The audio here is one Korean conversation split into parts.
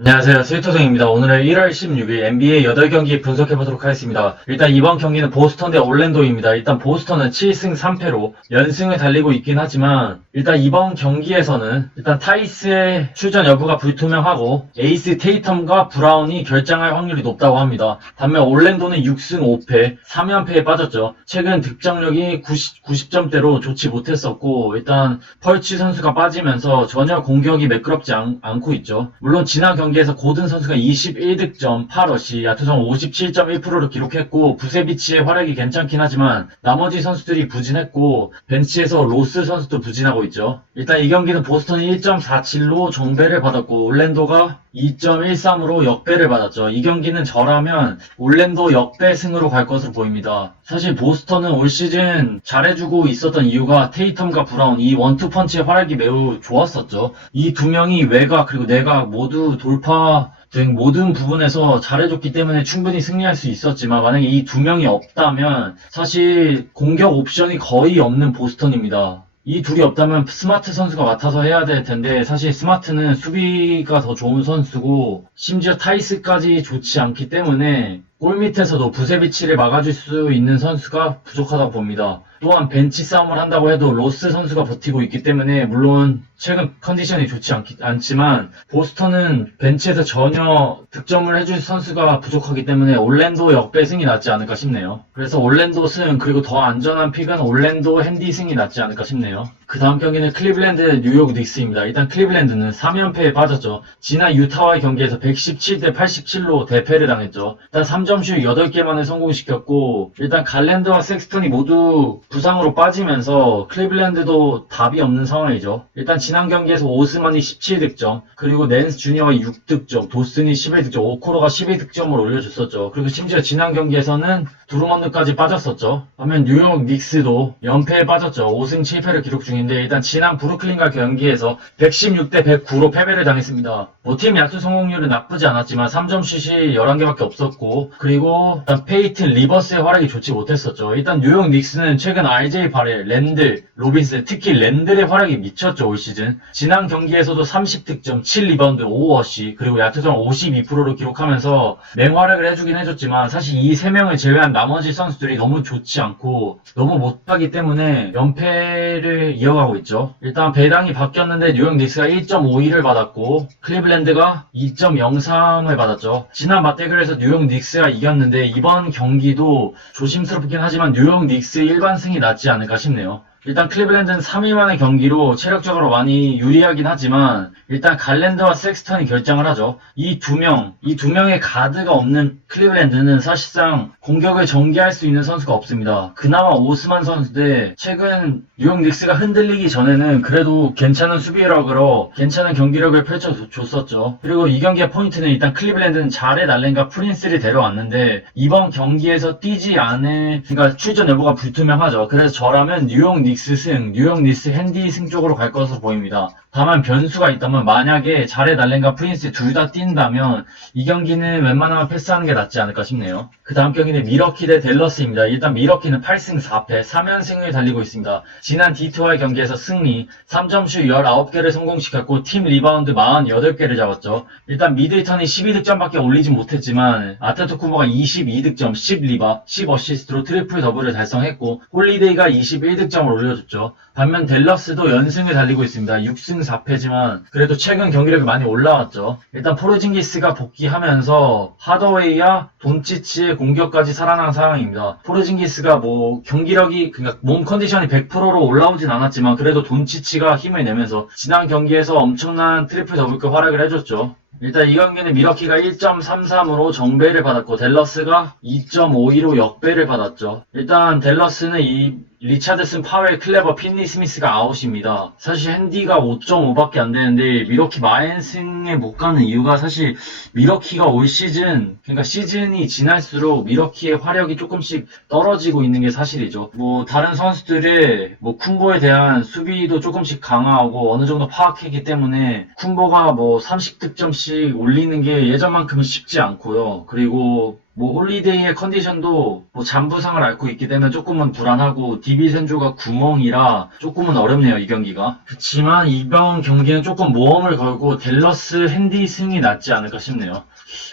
안녕하세요. 스위터정입니다. 오늘은 1월 16일 NBA 8경기 분석해보도록 하겠습니다. 일단 이번 경기는 보스턴 대 올랜도입니다. 일단 보스턴은 7승 3패로 연승을 달리고 있긴 하지만 일단 이번 경기에서는 일단 타이스의 출전 여부가 불투명하고 에이스 테이텀과 브라운이 결장할 확률이 높다고 합니다. 반면 올랜도는 6승 5패, 3연패에 빠졌죠. 최근 득점력이 90점대로 좋지 못했었고 일단 펄치 선수가 빠지면서 전혀 공격이 매끄럽지 않고 있죠. 물론 지난 경기에서 고든 선수가 21득점, 8어시, 야투성 57.1%를 기록했고 부세비치의 활약이 괜찮긴 하지만 나머지 선수들이 부진했고 벤치에서 로스 선수도 부진하고 있죠. 일단 이 경기는 보스턴이 1.47로 정배를 받았고 올랜도가 2.13으로 역배를 받았죠. 이 경기는 저라면 올랜도 역배승으로 갈 것으로 보입니다. 사실 보스턴은 올 시즌 잘해주고 있었던 이유가 테이텀과 브라운 이 원투펀치의 활약이 매우 좋았었죠. 이 두 명이 외곽 그리고 내곽 모두 돌파 등 모든 부분에서 잘해줬기 때문에 충분히 승리할 수 있었지만 만약에 이 두 명이 없다면 사실 공격 옵션이 거의 없는 보스턴입니다. 이 둘이 없다면 스마트 선수가 맡아서 해야 될 텐데 사실 스마트는 수비가 더 좋은 선수고 심지어 타이스까지 좋지 않기 때문에 골 밑에서도 부세비치를 막아줄 수 있는 선수가 부족하다고 봅니다. 또한 벤치 싸움을 한다고 해도 로스 선수가 버티고 있기 때문에 물론 최근 컨디션이 좋지 않지만 보스턴은 벤치에서 전혀 득점을 해줄 선수가 부족하기 때문에 올랜도 역배승이 낫지 않을까 싶네요. 그래서 올랜도 승 그리고 더 안전한 픽은 올랜도 핸디 승이 낫지 않을까 싶네요. 그 다음 경기는 클리블랜드 뉴욕 닉스입니다. 일단 클리블랜드는 3연패에 빠졌죠. 지난 유타와의 경기에서 117대 87로 대패를 당했죠. 일단 3점슛 8개 만에 성공시켰고 일단 갈랜드와 섹스턴이 모두 부상으로 빠지면서 클리블랜드도 답이 없는 상황이죠. 일단 지난 경기에서 오스만이 17득점, 그리고 낸스 주니어가 6득점, 도슨이 11득점, 오코로가 12득점을 올려줬었죠. 그리고 심지어 지난 경기에서는 두루먼드까지 빠졌었죠. 반면 뉴욕 닉스도 연패에 빠졌죠. 5승 7패를 기록 중인데 일단 지난 브루클린과 경기에서 116대 109로 패배를 당했습니다. 팀 야투 성공률은 나쁘지 않았지만 3점슛이 11개밖에 없었고 그리고 일단 페이튼 리버스의 활약이 좋지 못했었죠. 일단 뉴욕 닉스는 최근 RJ 바렐, 랜들, 로빈슨, 특히 랜들의 활약이 미쳤죠. 올 시즌. 지난 경기에서도 30득점, 7리바운드, 5어시 그리고 야투성 52%를 기록하면서 맹활약을 해주긴 해줬지만 사실 이 3명을 제외한 나머지 선수들이 너무 좋지 않고 너무 못하기 때문에 연패를 이어가고 있죠. 일단 배당이 바뀌었는데 뉴욕 닉스가 1.51을 받았고 클리블랜드가 2.03을 받았죠. 지난 맞대결에서 뉴욕 닉스가 이겼는데 이번 경기도 조심스럽긴 하지만 뉴욕 닉스 일반 승이 낫지 않을까 싶네요. 일단 클리블랜드는 3일 만의 경기로 체력적으로 많이 유리하긴 하지만 일단 갈랜드와 섹스턴이 결정을 하죠. 이 두 명의 가드가 없는 클리블랜드는 사실상 공격을 전개할 수 있는 선수가 없습니다. 그나마 오스만 선수인데 최근 뉴욕 닉스가 흔들리기 전에는 그래도 괜찮은 수비력으로 괜찮은 경기력을 펼쳐줬었죠. 그리고 이 경기의 포인트는 일단 클리블랜드는 자렛 알렌과 프린스를 데려왔는데 이번 경기에서 뛰지 않을 그러니까 출전 여부가 불투명하죠. 그래서 저라면 뉴욕 닉스 승, 뉴욕 닉스 핸디 승 쪽으로 갈 것으로 보입니다. 다만 변수가 있다면 만약에 자렛 알렌과 프린스 둘 다 뛴다면 이 경기는 웬만하면 패스하는 게 낫지 않을까 싶네요. 그 다음 경기는 미러키 대 댈러스입니다. 일단 미러키는 8승 4패, 3연승을 달리고 있습니다. 지난 D2와의 경기에서 승리, 3점슛 19개를 성공시켰고 팀 리바운드 48개를 잡았죠. 일단 미들턴이 12득점밖에 올리진 못했지만 아테토쿠보가 22득점, 10리바, 10어시스트로 트리플 더블을 달성했고 홀리데이가 21득점을 올려줬죠. 반면 댈러스도 연승을 달리고 있습니다. 6승 4패지만 그래도 최근 경기력이 많이 올라왔죠. 일단 포르징기스가 복귀하면서 하더웨이와 돈치치의 공격까지 살아난 상황입니다. 포르징기스가 경기력이 그러니까 몸 컨디션이 100%로 올라오진 않았지만 그래도 돈치치가 힘을 내면서 지난 경기에서 엄청난 트리플 더블급 활약을 해줬죠. 일단 이 경기는 미러키가 1.33으로 정배를 받았고 댈러스가 2.52로 역배를 받았죠. 일단 댈러스는 이 리차드슨, 파웰, 클레버, 핀니 스미스가 아웃입니다. 사실 핸디가 5.5밖에 안 되는데 미러키 마엔승에 못 가는 이유가 사실 미러키가 올 시즌 그러니까 시즌이 지날수록 미러키의 화력이 조금씩 떨어지고 있는 게 사실이죠. 다른 선수들의 쿤보에 대한 수비도 조금씩 강화하고 어느 정도 파악했기 때문에 쿤보가 30득점씩 올리는 게 예전만큼은 쉽지 않고요. 그리고 뭐 홀리데이의 컨디션도 뭐 잔부상을 앓고 있기 때문에 조금은 불안하고 디비센조가 구멍이라 조금은 어렵네요, 이 경기가. 그렇지만 이번 경기는 조금 모험을 걸고 댈러스 핸디 승이 낫지 않을까 싶네요.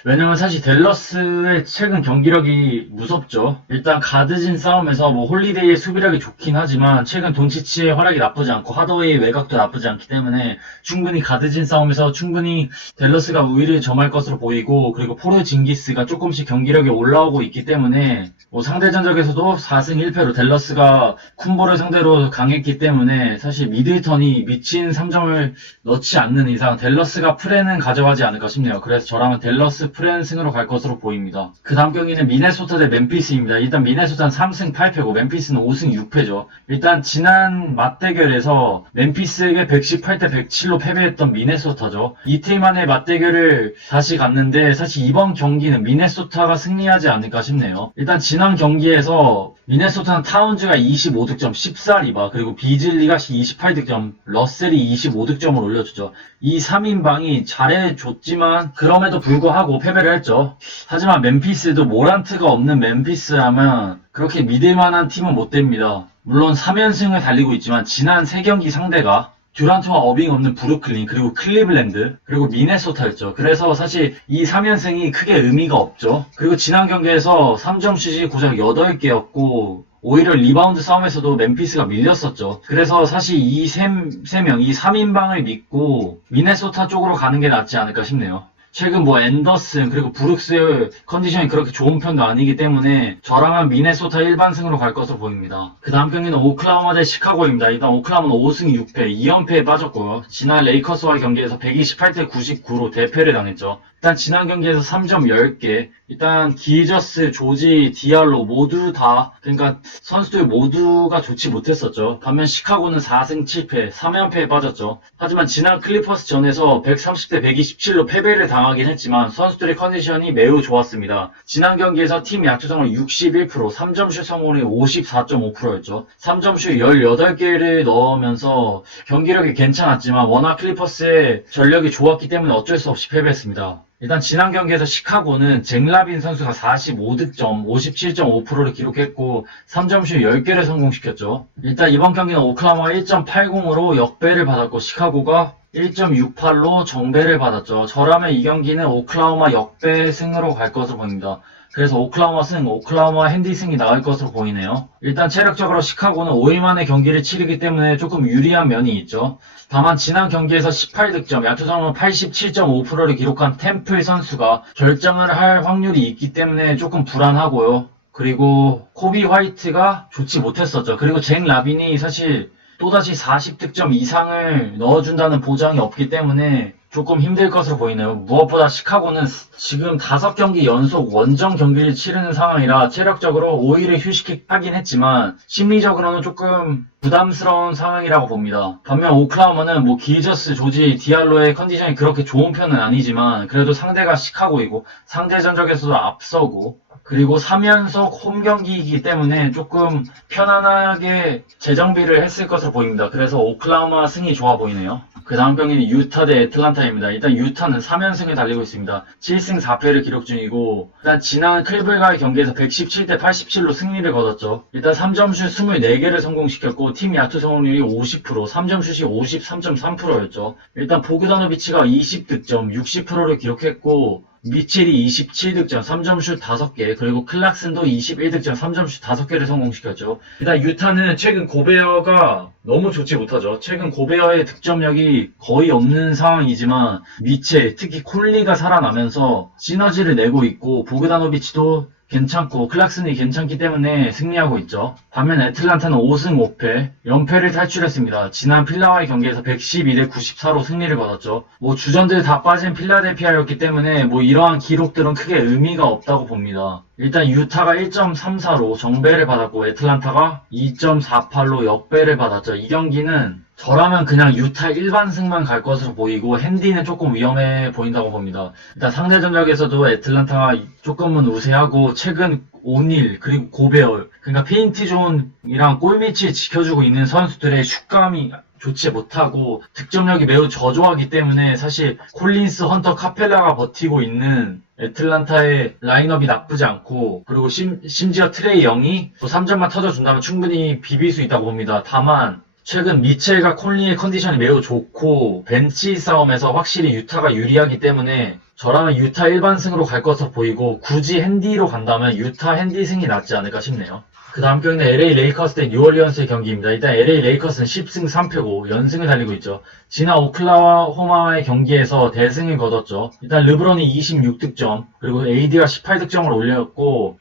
왜냐면 사실 댈러스의 최근 경기력이 무섭죠. 일단 가드진 싸움에서 뭐 홀리데이의 수비력이 좋긴 하지만 최근 돈치치의 활약이 나쁘지 않고 하더웨이의 외곽도 나쁘지 않기 때문에 충분히 가드진 싸움에서 충분히 댈러스가 우위를 점할 것으로 보이고, 그리고 포르징기스가 조금씩 경기력이 올라오고 있기 때문에 뭐 상대 전적에서도 4승 1패로 댈러스가 쿤보를 상대로 강했기 때문에 사실 미들턴이 미친 3점을 넣지 않는 이상 댈러스가 프레는 가져가지 않을까 싶네요. 그래서 저랑은 댈러스 프레는 승으로 갈 것으로 보입니다. 그 다음 경기는 미네소타 대 멤피스입니다. 일단 미네소타는 3승 8패고 멤피스는 5승 6패죠. 일단 지난 맞대결에서 멤피스에게 118대 107로 패배했던 미네소타죠. 이틀 만에 맞대결을 다시 갔는데 사실 이번 경기는 미네소타가 승리하지 않을까 싶네요. 일단 지난 경기에서 미네소타는 타운즈가 25득점 14리바, 그리고 비즐리가 28득점, 러셀이 25득점을 올려주죠. 이 3인방이 잘해줬지만 그럼에도 불구하고 패배를 했죠. 하지만 멤피스도 모란트가 없는 멤피스라면 그렇게 믿을만한 팀은 못 됩니다. 물론 3연승을 달리고 있지만 지난 3경기 상대가 듀란트와 어빙 없는 브루클린, 그리고 클리블랜드, 그리고 미네소타였죠. 그래서 사실 이 3연승이 크게 의미가 없죠. 그리고 지난 경기에서 3점 슛이 고작 8개였고 오히려 리바운드 싸움에서도 멤피스가 밀렸었죠. 그래서 사실 이 3명, 이 3인방을 믿고 미네소타 쪽으로 가는 게 낫지 않을까 싶네요. 최근 뭐 앤더슨 그리고 브룩스의 컨디션이 그렇게 좋은 편도 아니기 때문에 저랑은 미네소타 일반승으로 갈 것으로 보입니다. 그 다음 경기는 오클라호마 대 시카고입니다. 일단 오클라호마는 5승 6패 2연패에 빠졌고요. 지난 레이커스와의 경기에서 128대 99로 대패를 당했죠. 일단 지난 경기에서 3점 10개, 일단 기저스, 조지, 디알로 모두 다, 그러니까 선수들 모두가 좋지 못했었죠. 반면 시카고는 4승 7패 3연패에 빠졌죠. 하지만 지난 클리퍼스 전에서 130대 127로 패배를 당하긴 했지만 선수들의 컨디션이 매우 좋았습니다. 지난 경기에서 팀 야투성을 61%, 3점슛 성공률이 54.5%였죠. 3점슛 18개를 넣으면서 경기력이 괜찮았지만 워낙 클리퍼스의 전력이 좋았기 때문에 어쩔 수 없이 패배했습니다. 일단 지난 경기에서 시카고는 잭 라빈 선수가 45득점, 57.5%를 기록했고 3점슛 10개를 성공시켰죠. 일단 이번 경기는 오클라호마가 1.80으로 역배를 받았고 시카고가 1.68로 정배를 받았죠. 저라면 이 경기는 오클라호마 역배 승으로 갈 것으로 보입니다. 그래서 오클라호마 승, 오클라호마 핸디 승이 나을 것으로 보이네요. 일단 체력적으로 시카고는 5일 만에 경기를 치르기 때문에 조금 유리한 면이 있죠. 다만 지난 경기에서 18득점, 야투성은 87.5%를 기록한 템플 선수가 결정을 할 확률이 있기 때문에 조금 불안하고요. 그리고 코비 화이트가 좋지 못했었죠. 그리고 잭 라빈이 사실 또다시 40득점 이상을 넣어준다는 보장이 없기 때문에 조금 힘들 것으로 보이네요. 무엇보다 시카고는 지금 5경기 연속 원정 경기를 치르는 상황이라 체력적으로 5일을 휴식하긴 했지만 심리적으로는 조금 부담스러운 상황이라고 봅니다. 반면 오클라호마는 뭐 기저스, 조지, 디알로의 컨디션이 그렇게 좋은 편은 아니지만 그래도 상대가 시카고이고 상대 전적에서도 앞서고 그리고 3연속 홈 경기이기 때문에 조금 편안하게 재정비를 했을 것으로 보입니다. 그래서 오클라호마 승이 좋아 보이네요. 그 다음 경기는 유타 대 애틀란타입니다. 일단 유타는 3연승을 달리고 있습니다. 7승 4패를 기록 중이고 일단 지난 클블과의 경기에서 117대 87로 승리를 거뒀죠. 일단 3점슛 24개를 성공시켰고 팀 야투 성공률이 50%, 3점슛이 53.3%였죠. 일단 보그다노비치가 20득점, 60%를 기록했고 미첼이 27득점, 3점슛 5개, 그리고 클락슨도 21득점, 3점슛 5개를 성공시켰죠. 일단 유타는 최근 고베어가 너무 좋지 못하죠. 최근 고베어의 득점력이 거의 없는 상황이지만 미첼, 특히 콜리가 살아나면서 시너지를 내고 있고 보그다노비치도 괜찮고 클락슨이 괜찮기 때문에 승리하고 있죠. 반면 애틀란타는 5승 5패, 연패를 탈출했습니다. 지난 필라와의 경기에서 112대 94로 승리를 거뒀죠. 뭐 주전들 다 빠진 필라델피아였기 때문에 뭐 이러한 기록들은 크게 의미가 없다고 봅니다. 일단 유타가 1.34로 정배를 받았고 애틀란타가 2.48로 역배를 받았죠. 이 경기는 저라면 그냥 유타 일반승만 갈 것으로 보이고 핸디는 조금 위험해 보인다고 봅니다. 일단 상대 전적에서도 애틀란타가 조금은 우세하고 최근 오닐 그리고 고베어 그러니까 페인트 존이랑 골밑을 지켜주고 있는 선수들의 슛감이 좋지 못하고 득점력이 매우 저조하기 때문에 사실 콜린스, 헌터, 카펠라가 버티고 있는 애틀란타의 라인업이 나쁘지 않고, 그리고 심지어 트레이 영이 또 3점만 터져준다면 충분히 비빌 수 있다고 봅니다. 다만 최근 미첼과 콘리의 컨디션이 매우 좋고 벤치 싸움에서 확실히 유타가 유리하기 때문에 저라면 유타 일반승으로 갈 것으로 보이고, 굳이 핸디로 간다면 유타 핸디승이 낫지 않을까 싶네요. 그 다음 경기는 LA 레이커스 대 뉴올리언스의 경기입니다. 일단 LA 레이커스는 10승 3패고 연승을 달리고 있죠. 지난 오클라호마의 경기에서 대승을 거뒀죠. 일단 르브론이 26득점, 그리고 AD가 18득점을 올렸고,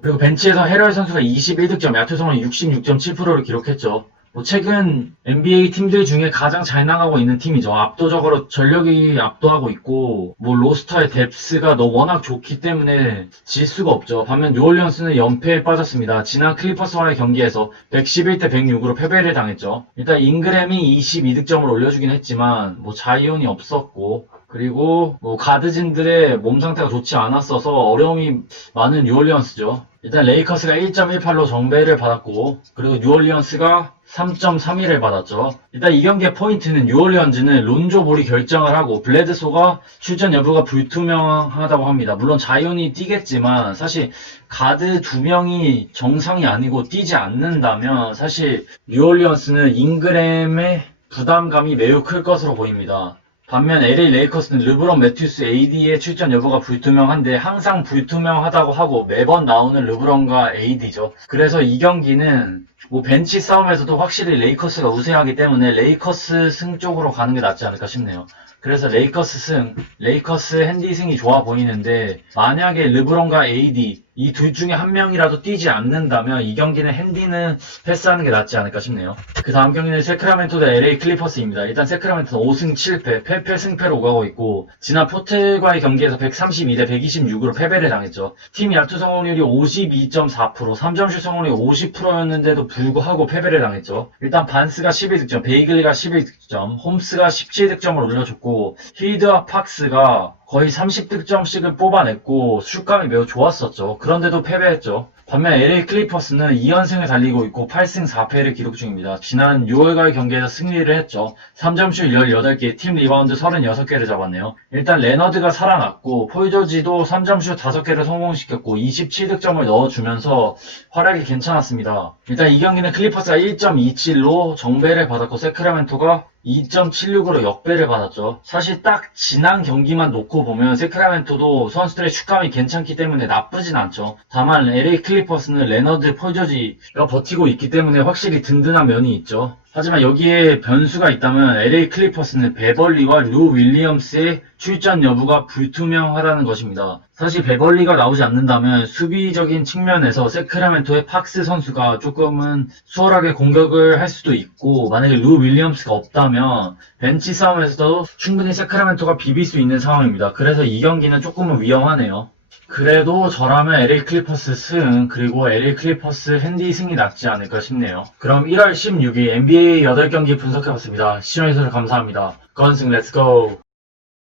그리고 벤치에서 헤럴 선수가 21득점, 야투 성공률 66.7%를 기록했죠. 최근 NBA 팀들 중에 가장 잘 나가고 있는 팀이죠. 압도적으로 전력이 압도하고 있고, 로스터의 뎁스가 워낙 좋기 때문에 질 수가 없죠. 반면 뉴올리언스는 연패에 빠졌습니다. 지난 클리퍼스와의 경기에서 111대 106으로 패배를 당했죠. 일단 잉그램이 22득점을 올려주긴 했지만 자이온이 없었고, 그리고 가드진들의 몸 상태가 좋지 않았어서 어려움이 많은 뉴올리언스죠. 일단 레이커스가 1.18로 정배를 받았고, 그리고 뉴올리언스가 3.31을 받았죠. 일단 이 경기의 포인트는 뉴올리언즈는 론조 볼이 결정을 하고 블레드소가 출전 여부가 불투명하다고 합니다. 물론 자이온이 뛰겠지만 사실 가드 2명이 정상이 아니고 뛰지 않는다면 사실 뉴올리언스는 잉그램의 부담감이 매우 클 것으로 보입니다. 반면 LA 레이커스는 르브론, 매튜스, AD의 출전 여부가 불투명한데 항상 불투명하다고 하고 매번 나오는 르브론과 AD죠. 그래서 이 경기는 벤치 싸움에서도 확실히 레이커스가 우세하기 때문에 레이커스 승 쪽으로 가는 게 낫지 않을까 싶네요. 그래서 레이커스 핸디 승이 좋아 보이는데, 만약에 르브론과 AD 이 둘 중에 한 명이라도 뛰지 않는다면 이 경기는 핸디는 패스하는 게 낫지 않을까 싶네요. 그 다음 경기는 세크라멘토 대 LA 클리퍼스입니다. 일단 세크라멘토는 5승 7패, 패패 승패로 오가고 있고, 지난 포틀과의 경기에서 132대 126으로 패배를 당했죠. 팀 야투 성공률이 52.4%, 3점슛 성공률이 50%였는데도 불구하고 패배를 당했죠. 일단 반스가 11득점, 베이글리가 11득점, 홈스가 17득점을 올려줬고, 힐드와 팍스가 거의 30득점씩을 뽑아냈고 슛감이 매우 좋았었죠. 그런데도 패배했죠. 반면 LA 클리퍼스는 2연승을 달리고 있고 8승 4패를 기록 중입니다. 지난 6월과의 경기에서 승리를 했죠. 3점슛 18개, 팀 리바운드 36개를 잡았네요. 일단 레너드가 살아났고 폴조지도 3점슛 5개를 성공시켰고 27득점을 넣어주면서 활약이 괜찮았습니다. 일단 이 경기는 클리퍼스가 1.27로 정배를 받았고 세크라멘토가 2.76으로 역배를 받았죠. 사실 딱 지난 경기만 놓고 보면 세크라멘토도 선수들의 슛감이 괜찮기 때문에 나쁘진 않죠. 다만 LA 클리퍼스는 레너드, 폴저지가 버티고 있기 때문에 확실히 든든한 면이 있죠. 하지만 여기에 변수가 있다면 LA 클리퍼스는 베벌리와 루 윌리엄스의 출전 여부가 불투명하다는 것입니다. 사실 베벌리가 나오지 않는다면 수비적인 측면에서 세크라멘토의 팍스 선수가 조금은 수월하게 공격을 할 수도 있고, 만약에 루 윌리엄스가 없다면 벤치 싸움에서도 충분히 세크라멘토가 비빌 수 있는 상황입니다. 그래서 이 경기는 조금은 위험하네요. 그래도 저라면 LA 클리퍼스 승, 그리고 LA 클리퍼스 핸디 승이 낫지 않을까 싶네요. 그럼 1월 16일 NBA 8경기 분석해봤습니다. 시청해주셔서 감사합니다. 건승 렛츠고!